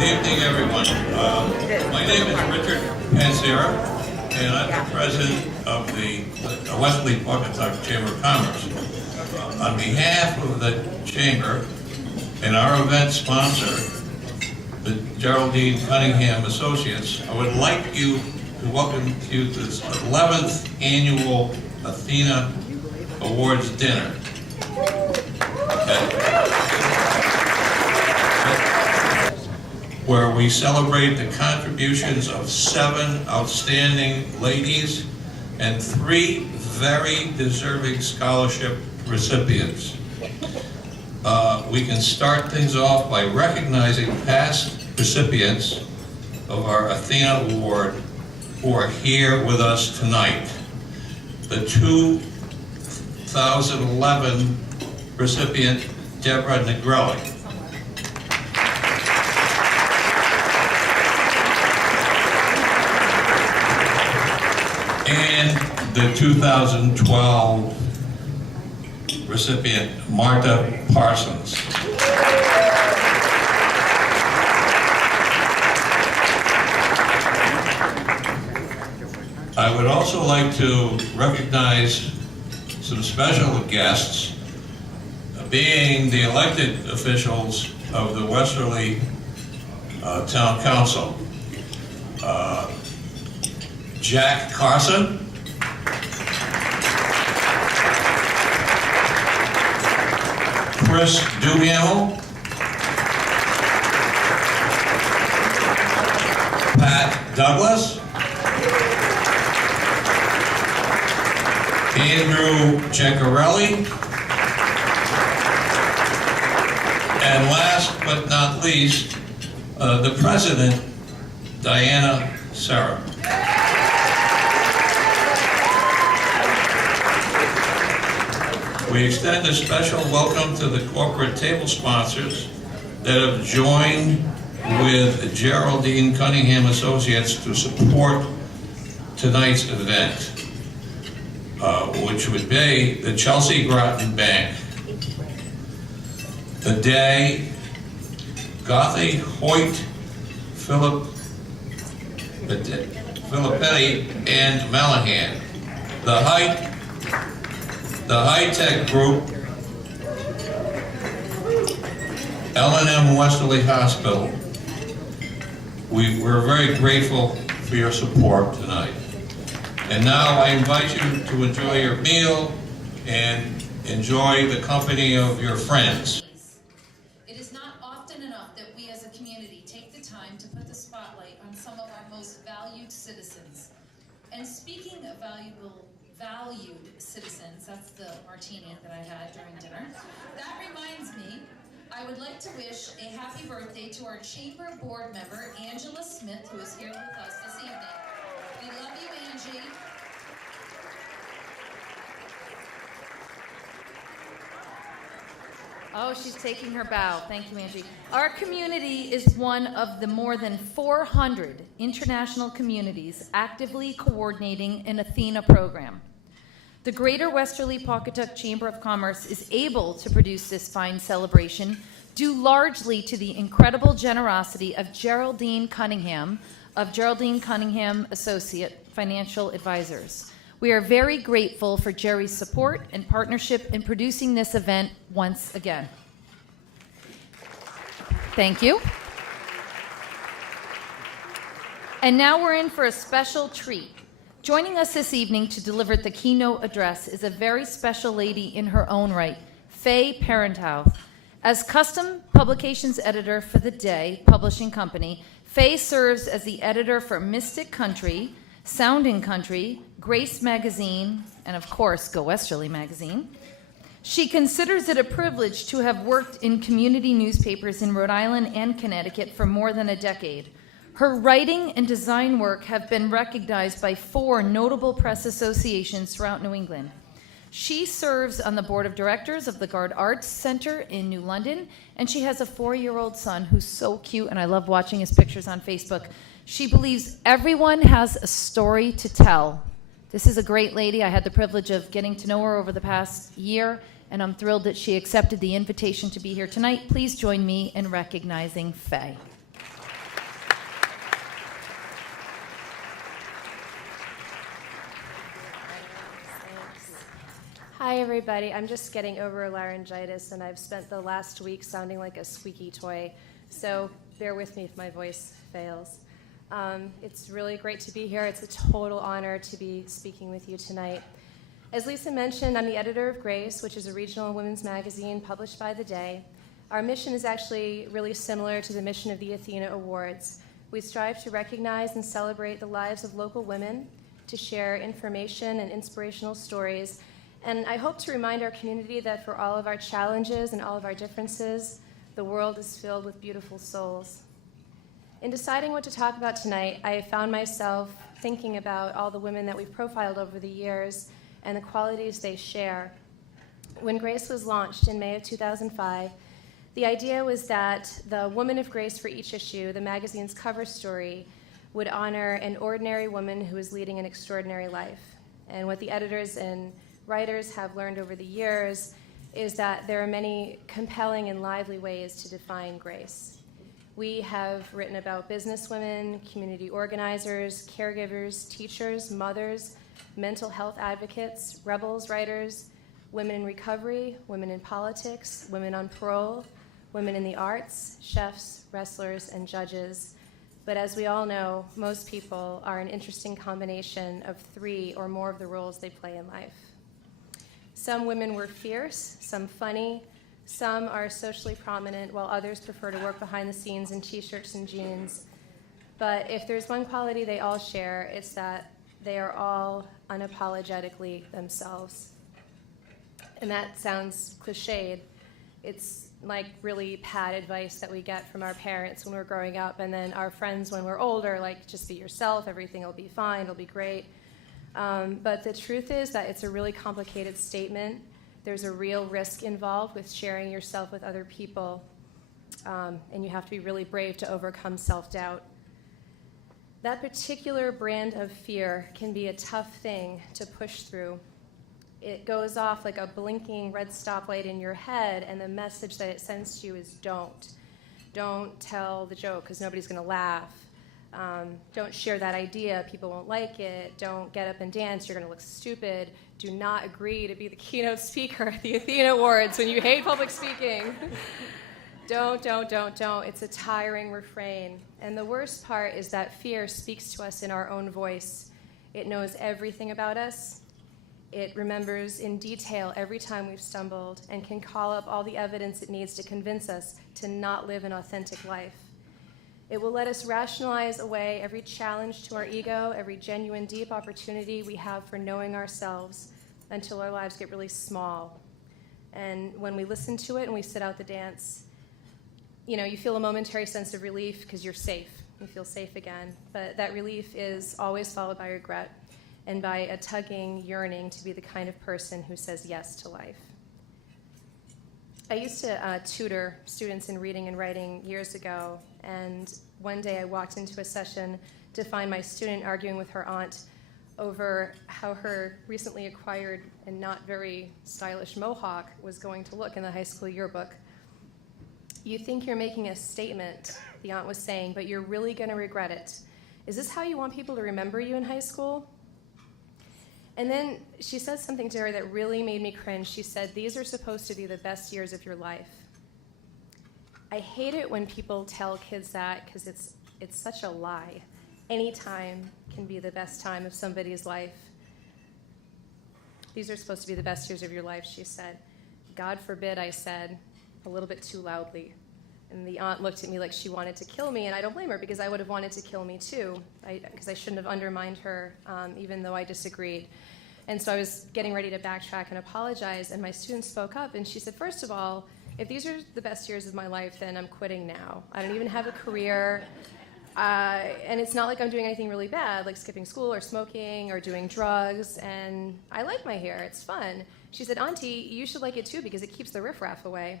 Good evening, everyone. My name is Richard Panzera, and I'm the president of the Westerly Pawcatuck Chamber of Commerce. On behalf of the Chamber and our event sponsor, the Geraldine Cunningham Associates, I would like to welcome you to this 11th annual Athena Awards dinner. Where we celebrate the contributions of 7 outstanding ladies and 3 very deserving scholarship recipients. We can start things off by recognizing past recipients of our Athena Award who are here with us tonight. The 2011 recipient, Deborah Negrelli. And the 2012 recipient, Martha Parsons. I would also like to recognize some special guests, being the elected officials of the Westerly Town Council. Jack Carson, Chris Duhamel, Pat Douglas, Andrew Ceccarelli, and last but not least, the President, Diana Serra. We extend a special welcome to the corporate table sponsors that have joined with Geraldine Cunningham Associates to support tonight's event, which would be the Chelsea Groton Bank, the Day, Gothy Hoyt, Filippetti, and Malahan, the High-Tech Group, L&M Westerly Hospital. We're very grateful for your support tonight. And now I invite you to enjoy your meal and enjoy the company of your friends. It is not often enough that we as a community take the time to put the spotlight on some of our most valued citizens. And speaking of valued citizens, that's the martini that I had during dinner. That reminds me, I would like to wish a happy birthday to our Chamber Board member, Angela Smith, who is here with us this evening. We love you, Angie. Oh, she's taking her bow. Thank you, Angie. Our community is one of the more than 400 international communities actively coordinating an Athena program. The Greater Westerly Pawcatuck Chamber of Commerce is able to produce this fine celebration due largely to the incredible generosity of Geraldine Cunningham of Geraldine Cunningham Associate Financial Advisors. We are very grateful for Jerry's support and partnership in producing this event once again. Thank you. And now we're in for a special treat. Joining us this evening to deliver the keynote address is a very special lady in her own right, Faye Parentow. As custom publications editor for The Day Publishing Company, Faye serves as the editor for Mystic Country, Sounding Country, Grace Magazine, and of course, Go Westerly Magazine. She considers it a privilege to have worked in community newspapers in Rhode Island and Connecticut for more than a decade. Her writing and design work have been recognized by 4 notable press associations throughout New England. She serves on the board of directors of the Gard Arts Center in New London, and she has a 4-year-old son who's so cute, and I love watching his pictures on Facebook. She believes everyone has a story to tell. This is a great lady. I had the privilege of getting to know her over the past year, and I'm thrilled that she accepted the invitation to be here tonight. Please join me in recognizing Faye. Hi, everybody. I'm just getting over laryngitis, and I've spent the last week sounding like a squeaky toy, so bear with me if my voice fails. It's really great to be here. It's a total honor to be speaking with you tonight. As Lisa mentioned, I'm the editor of Grace, which is a regional women's magazine published by The Day. Our mission is actually really similar to the mission of the Athena Awards. We strive to recognize and celebrate the lives of local women, to share information and inspirational stories, and I hope to remind our community that for all of our challenges and all of our differences, the world is filled with beautiful souls. In deciding what to talk about tonight, I found myself thinking about all the women that we've profiled over the years and the qualities they share. When Grace was launched in May of 2005, the idea was that the Woman of Grace for each issue, the magazine's cover story, would honor an ordinary woman who is leading an extraordinary life. And what the editors and writers have learned over the years is that there are many compelling and lively ways to define grace. We have written about businesswomen, community organizers, caregivers, teachers, mothers, mental health advocates, rebels writers, women in recovery, women in politics, women on parole, women in the arts, chefs, wrestlers, and judges. But as we all know, most people are an interesting combination of 3 or more of the roles they play in life. Some women were fierce, some funny, some are socially prominent, while others prefer to work behind the scenes in t-shirts and jeans. But if there's one quality they all share, it's that they are all unapologetically themselves. And that sounds cliched. It's like really pat advice that we get from our parents when we're growing up, and then our friends when we're older, like, just be yourself, everything will be fine, it'll be great. But the truth is that it's a really complicated statement. There's a real risk involved with sharing yourself with other people, and you have to be really brave to overcome self-doubt. That particular brand of fear can be a tough thing to push through. It goes off like a blinking red stoplight in your head, and the message that it sends to you is don't. Don't tell the joke because nobody's going to laugh. Don't share that idea, people won't like it. Don't get up and dance, you're going to look stupid. Do not agree to be the keynote speaker at the Athena Awards when you hate public speaking. Don't. It's a tiring refrain. And the worst part is that fear speaks to us in our own voice. It knows everything about us. It remembers in detail every time we've stumbled and can call up all the evidence it needs to convince us to not live an authentic life. It will let us rationalize away every challenge to our ego, every genuine deep opportunity we have for knowing ourselves until our lives get really small. And when we listen to it and we sit out the dance, you feel a momentary sense of relief because you're safe. You feel safe again. But that relief is always followed by regret and by a tugging yearning to be the kind of person who says yes to life. I used to tutor students in reading and writing years ago, and one day I walked into a session to find my student arguing with her aunt over how her recently acquired and not very stylish mohawk was going to look in the high school yearbook. You think you're making a statement, the aunt was saying, but you're really going to regret it. Is this how you want people to remember you in high school? And then she said something to her that really made me cringe. She said, these are supposed to be the best years of your life. I hate it when people tell kids that because it's such a lie. Any time can be the best time of somebody's life. These are supposed to be the best years of your life, she said. God forbid, I said, a little bit too loudly. And the aunt looked at me like she wanted to kill me, and I don't blame her because I would have wanted to kill me too, because I shouldn't have undermined her, even though I disagreed. And so I was getting ready to backtrack and apologize, and my student spoke up, and she said, first of all, if these are the best years of my life, then I'm quitting now. I don't even have a career, and it's not like I'm doing anything really bad, like skipping school or smoking or doing drugs, and I like my hair, it's fun. She said, Auntie, you should like it too because it keeps the riffraff away.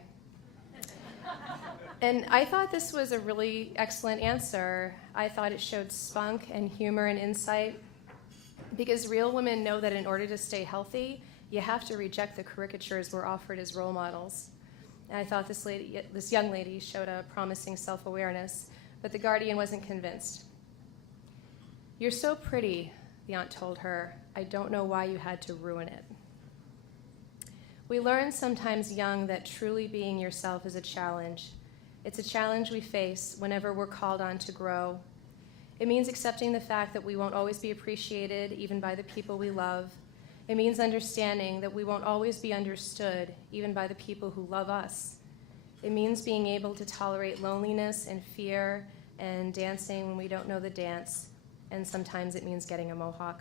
And I thought this was a really excellent answer. I thought it showed spunk and humor and insight, because real women know that in order to stay healthy, you have to reject the caricatures we're offered as role models. And I thought this young lady showed a promising self-awareness, but the Guardian wasn't convinced. You're so pretty, the aunt told her. I don't know why you had to ruin it. We learn sometimes young that truly being yourself is a challenge. It's a challenge we face whenever we're called on to grow. It means accepting the fact that we won't always be appreciated, even by the people we love. It means understanding that we won't always be understood, even by the people who love us. It means being able to tolerate loneliness and fear and dancing when we don't know the dance, and sometimes it means getting a mohawk.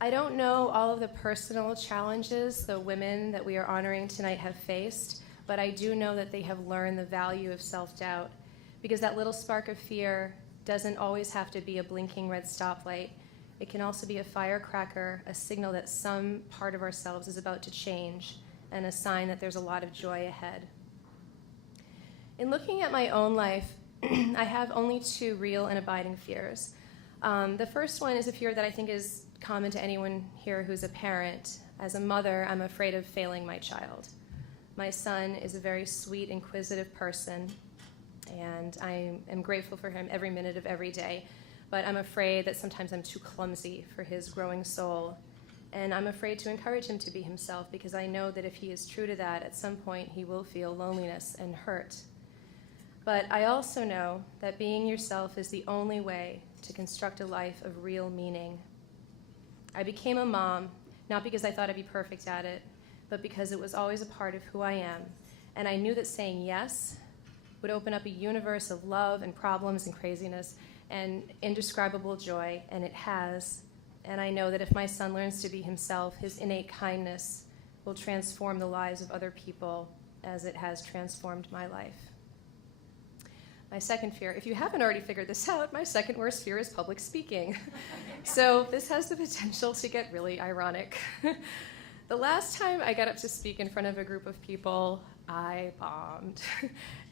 I don't know all of the personal challenges the women that we are honoring tonight have faced, but I do know that they have learned the value of self-doubt, because that little spark of fear doesn't always have to be a blinking red stoplight. It can also be a firecracker, a signal that some part of ourselves is about to change, and a sign that there's a lot of joy ahead. In looking at my own life, I have only two real and abiding fears. The first one is a fear that I think is common to anyone here who's a parent. As a mother, I'm afraid of failing my child. My son is a very sweet, inquisitive person, and I am grateful for him every minute of every day. But I'm afraid that sometimes I'm too clumsy for his growing soul. And I'm afraid to encourage him to be himself, because I know that if he is true to that, at some point he will feel loneliness and hurt. But I also know that being yourself is the only way to construct a life of real meaning. I became a mom, not because I thought I'd be perfect at it, but because it was always a part of who I am. And I knew that saying yes would open up a universe of love and problems and craziness and indescribable joy, and it has. And I know that if my son learns to be himself, his innate kindness will transform the lives of other people as it has transformed my life. My second fear, if you haven't already figured this out, my second worst fear is public speaking. So this has the potential to get really ironic. The last time I got up to speak in front of a group of people, I bombed.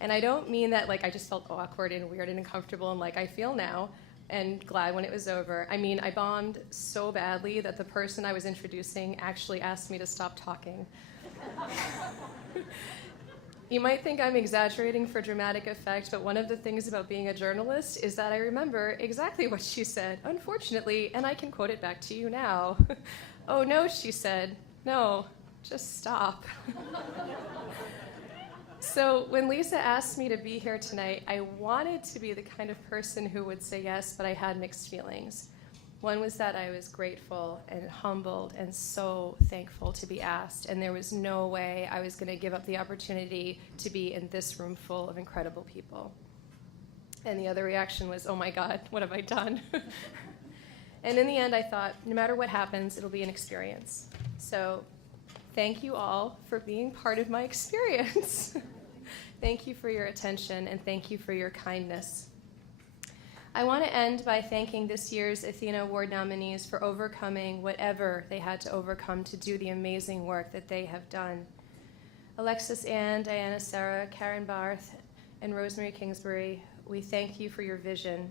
And I don't mean that like I just felt awkward and weird and uncomfortable and like I feel now and glad when it was over. I mean, I bombed so badly that the person I was introducing actually asked me to stop talking. You might think I'm exaggerating for dramatic effect, but one of the things about being a journalist is that I remember exactly what she said, unfortunately, and I can quote it back to you now. "Oh no," she said. "No, just stop." So when Lisa asked me to be here tonight, I wanted to be the kind of person who would say yes, but I had mixed feelings. One was that I was grateful and humbled and so thankful to be asked, and there was no way I was going to give up the opportunity to be in this room full of incredible people. And the other reaction was, oh my God, what have I done? And in the end, I thought, no matter what happens, it'll be an experience. So thank you all for being part of my experience. Thank you for your attention, and thank you for your kindness. I want to end by thanking this year's Athena Award nominees for overcoming whatever they had to overcome to do the amazing work that they have done. Alexis Ann, Diana Sarah, Karen Barth, and Rosemary Kingsbury, we thank you for your vision.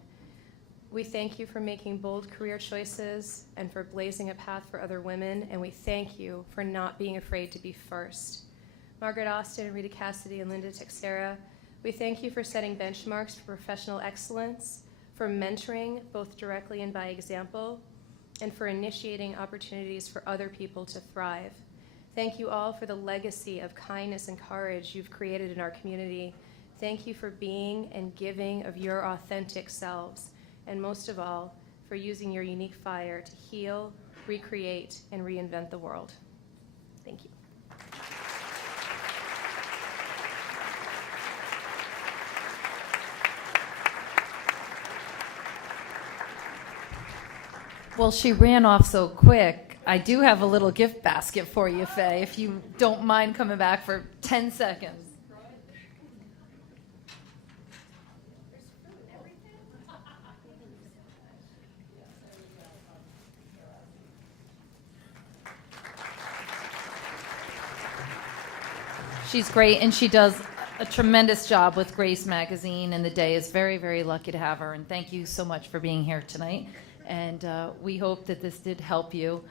We thank you for making bold career choices and for blazing a path for other women, and we thank you for not being afraid to be first. Margaret Austin, Rita Cassidy, and Linda Teixeira, we thank you for setting benchmarks for professional excellence, for mentoring, both directly and by example, and for initiating opportunities for other people to thrive. Thank you all for the legacy of kindness and courage you've created in our community. Thank you for being and giving of your authentic selves, and most of all, for using your unique fire to heal, recreate, and reinvent the world. Thank you. Well, she ran off so quick. I do have a little gift basket for you, Faye, if you don't mind coming back for 10 seconds. She's great, and she does a tremendous job with Grace Magazine, and the Day is very, very lucky to have her. And thank you so much for being here tonight. And we hope that this did help you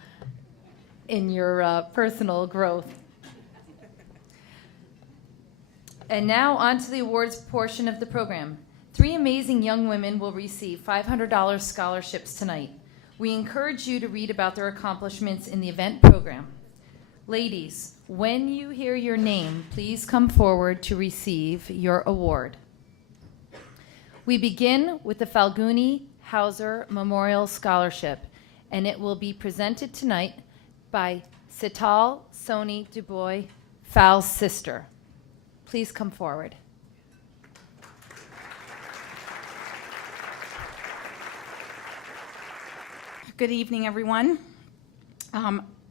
in your personal growth. And now on to the awards portion of the program. 3 amazing young women will receive $500 scholarships tonight. We encourage you to read about their accomplishments in the event program. Ladies, when you hear your name, please come forward to receive your award. We begin with the Phalguni Hauser Memorial Scholarship, and it will be presented tonight by Sital Soni Dubois, Phal's sister. Please come forward. Good evening, everyone.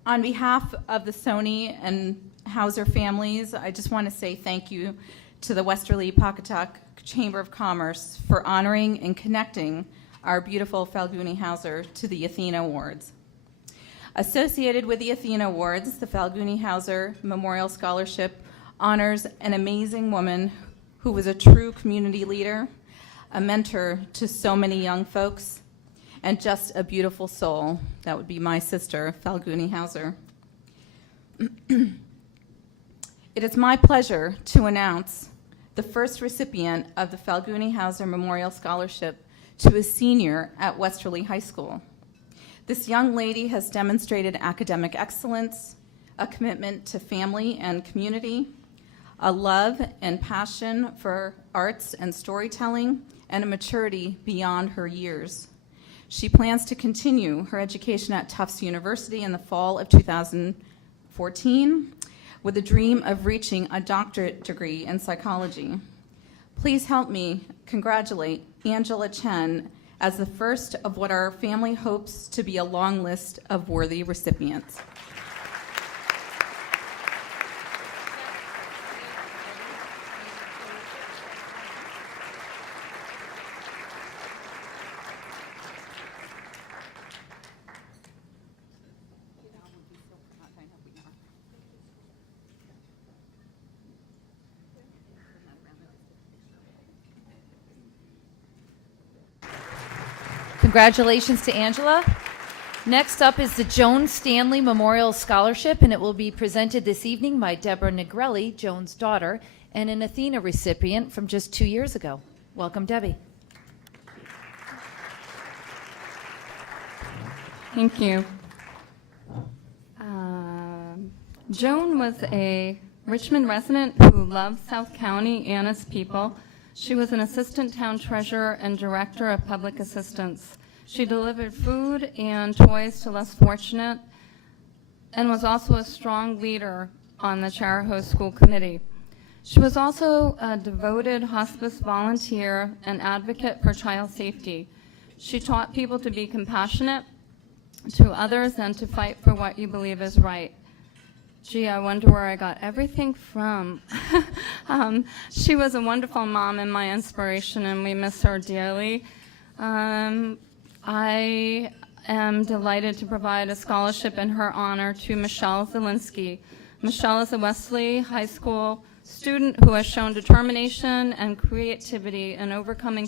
On behalf of the Soni and Hauser families, I just want to say thank you to the Westerly Pawcatuck Chamber of Commerce for honoring and connecting our beautiful Phalguni Hauser to the Athena Awards. Associated with the Athena Awards, the Phalguni Hauser Memorial Scholarship honors an amazing woman who was a true community leader, a mentor to so many young folks, and just a beautiful soul. That would be my sister, Phalguni Hauser. It is my pleasure to announce the first recipient of the Phalguni Hauser Memorial Scholarship to a senior at Westerly High School. This young lady has demonstrated academic excellence, a commitment to family and community, a love and passion for arts and storytelling, and a maturity beyond her years. She plans to continue her education at Tufts University in the fall of 2014 with a dream of reaching a doctorate degree in psychology. Please help me congratulate Angela Chen as the first of what our family hopes to be a long list of worthy recipients. Congratulations to Angela. Next up is the Joan Stanley Memorial Scholarship, and it will be presented this evening by Deborah Negrelli, Joan's daughter, and an Athena recipient from just 2 years ago. Welcome, Debbie. Thank you. Joan was a Richmond resident who loved South County and its people. She was an assistant town treasurer and director of public assistance. She delivered food and toys to less fortunate and was also a strong leader on the Charahoe School Committee. She was also a devoted hospice volunteer and advocate for child safety. She taught people to be compassionate to others and to fight for what you believe is right. Gee, I wonder where I got everything from. She was a wonderful mom and my inspiration, and we miss her dearly. I am delighted to provide a scholarship in her honor to Michelle Zielinski. Michelle is a Wesley High School student who has shown determination and creativity in overcoming